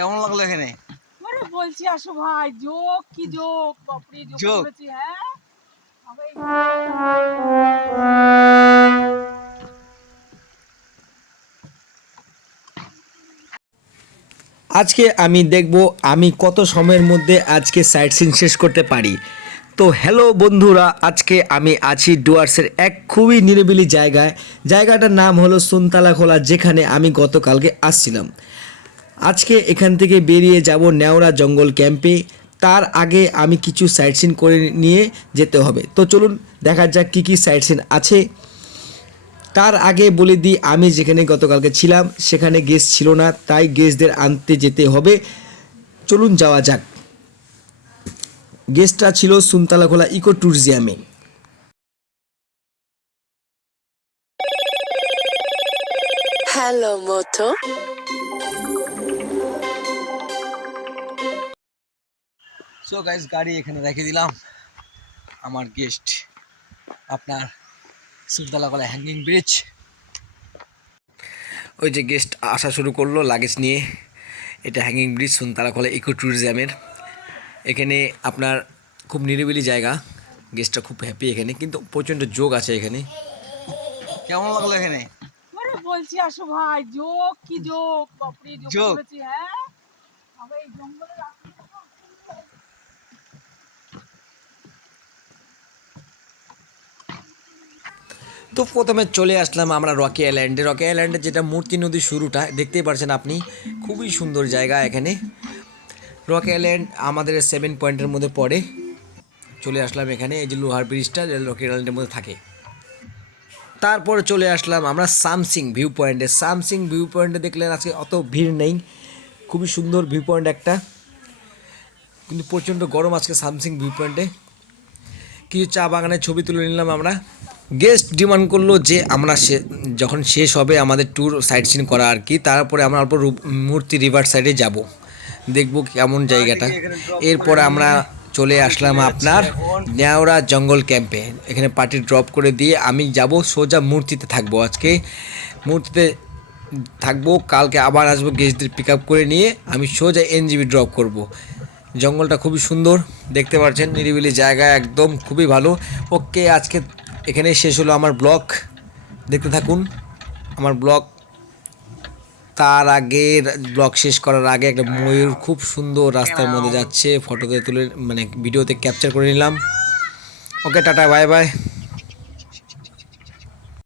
কেমন লাগলো এখানে? আরে বলছি আসো ভাই, যোগ কি যোগ, বাপরে যোগ করেছি। হ্যাঁ আজকে আমি দেখব আমি কত সময়ের মধ্যে আজকে সাইট সিন শেষ করতে পারি। তো হ্যালো বন্ধুরা, আজকে আমি আছি ডুয়ার্সের এক খুবই নিরিবিলি জায়গায়। জায়গাটার নাম হলো সুনতালাখোলা, যেখানে আমি গতকালকে আসছিলাম। আজকে এখান থেকে বেরিয়ে যাব নেওড়া জঙ্গল ক্যাম্পে। তার আগে আমি কিছু সাইট সিন করে নিয়ে যেতে হবে। তো চলুন দেখা যাক কী কী সাইট সিন আছে। তার আগে বলে দিই, আমি যেখানে গতকালকে ছিলাম সেখানে গেস্ট ছিল না, তাই গেস্টদের আনতে যেতে হবে। চলুন যাওয়া যাক। গেস্টটা ছিল সুনতালাখোলা ইকো ট্যুরিজমে। হ্যালো মোটো। সো গাইস, গাড়ি এখানে রেখে দিলাম। আমার গেস্ট আপনার সুলতালাকলা হ্যাঙ্গিং ব্রিজ। ওই যে গেস্ট আসা শুরু করলো লাগেজ নিয়ে। এটা হ্যাঙ্গিং ব্রিজ সুনতালাকলা ইকো ট্যুরিজমের। এখানে আপনার খুব নিরিবিলি জায়গা। গেস্টটা খুব হ্যাপি এখানে, কিন্তু প্রচণ্ড যোগ আছে এখানে। কেমন লাগলো এখানে? আরে বলছি আসো ভাই, যোগ কি যোগ, বাপরে যোগ করেছি। হ্যাঁ আমরা এই জঙ্গলে তো প্রথমে চলে আসলাম আমরা রকি আইল্যান্ডে। রকি আইল্যান্ডে যেটা মূর্তি নদীর শুরুটা দেখতেই পারছেন আপনি, খুবই সুন্দর জায়গা এখানে। রকি আইল্যান্ড আমাদের 7 পয়েন্টের মধ্যে পড়ে। চলে আসলাম এখানে, এই যে লোহার ব্রিজটা রকি আইল্যান্ডের মধ্যে থাকে। তারপরে চলে আসলাম আমরা সামসিং ভিউ পয়েন্টে। সামসিং ভিউ পয়েন্টে দেখলেন আজকে অত ভিড় নেই, খুবই সুন্দর ভিউ পয়েন্ট একটা, কিন্তু প্রচণ্ড গরম আজকে সামসিং ভিউ পয়েন্টে। কিছু চা বাগানের ছবি তুলে নিলাম আমরা। গেস্ট ডিমান্ড করলো যে আমরা যখন শেষ হবে আমাদের ট্যুর সাইট সিন করা আর কি, তারপরে আমরা অল্প মূর্তি রিভার সাইডে যাব, দেখব কেমন জায়গাটা। এরপরে আমরা চলে আসলাম আপনার নেওড়া জঙ্গল ক্যাম্পে। এখানে পার্টি ড্রপ করে দিয়ে আমি যাব সোজা মূর্তিতে থাকবো। আজকে মূর্তিতে থাকবো, কালকে আবার আসবো গেস্টদের পিক আপ করে নিয়ে। আমি সোজা এনজিবি ড্রপ করব। জঙ্গলটা খুবই সুন্দর দেখতে পাচ্ছেন, নিরিবিলি জায়গা একদম, খুবই ভালো। ওকে, আজকে এখানেই শেষ হলো আমার ব্লগ। দেখতে থাকুন আমার ব্লগ। তার আগে ব্লগ শেষ করার আগে একটা ময়ূর খুব সুন্দর রাস্তার মধ্যে যাচ্ছে, ফটোতে তুলে ভিডিওতে ক্যাপচার করে নিলাম। ওকে, টাটা, বাই বাই।